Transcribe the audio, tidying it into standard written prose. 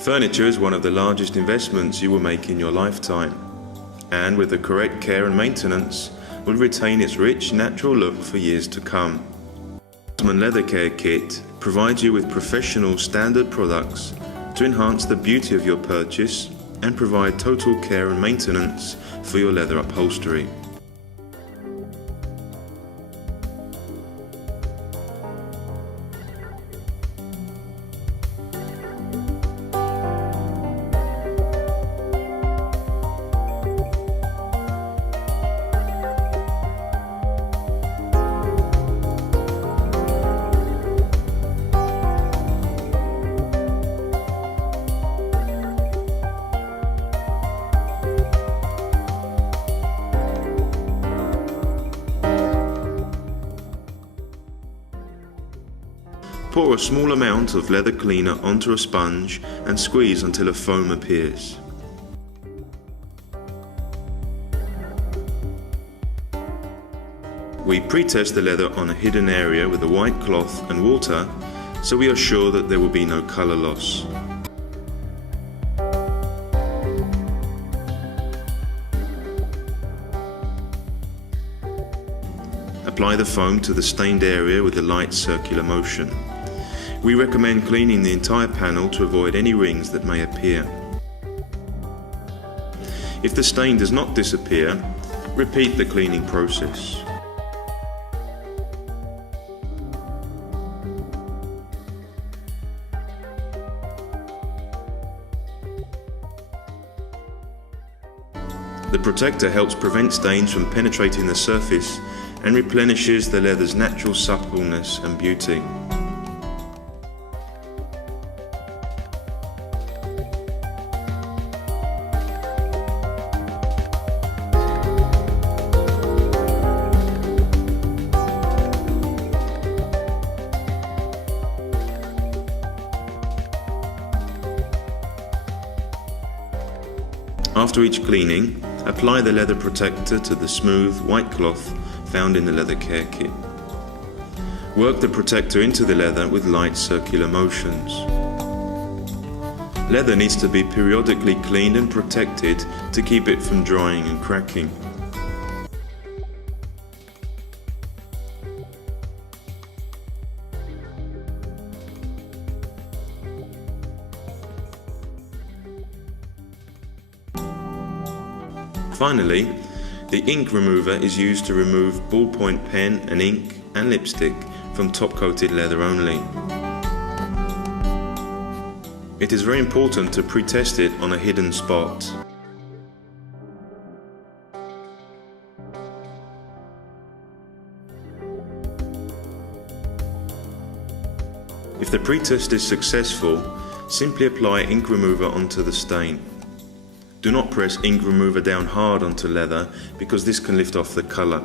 Furniture is one of the largest investments you will make in your lifetime, and with the correct care and maintenance, will retain its rich, natural look for years to come. Craftsman Leather Care Kit provides you with professional standard products to enhance the beauty of your purchase and provide total care and maintenance for your leather upholstery. Pour a small amount of leather cleaner onto a sponge and squeeze until a foam appears. We pre-test the leather on a hidden area with a white cloth and water, so we are sure that there will be no colour loss. Apply the foam to the stained area with a light circular motion. We recommend cleaning the entire panel to avoid any rings that may appear. If the stain does not disappear, repeat the cleaning process. The protector helps prevent stains from penetrating the surface and replenishes the leather's natural suppleness and beauty. After each cleaning, apply the leather protector to the smooth, white cloth found in the leather care kit. Work the protector into the leather with light circular motions. Leather needs to be periodically cleaned and protected to keep it from drying and cracking. Finally, the ink remover is used to remove ballpoint pen and ink and lipstick from top-coated leather only. It is very important to pre-test it on a hidden spot. If the pre-test is successful, simply apply ink remover onto the stain. Do not press ink remover down hard onto leather because this can lift off the colour.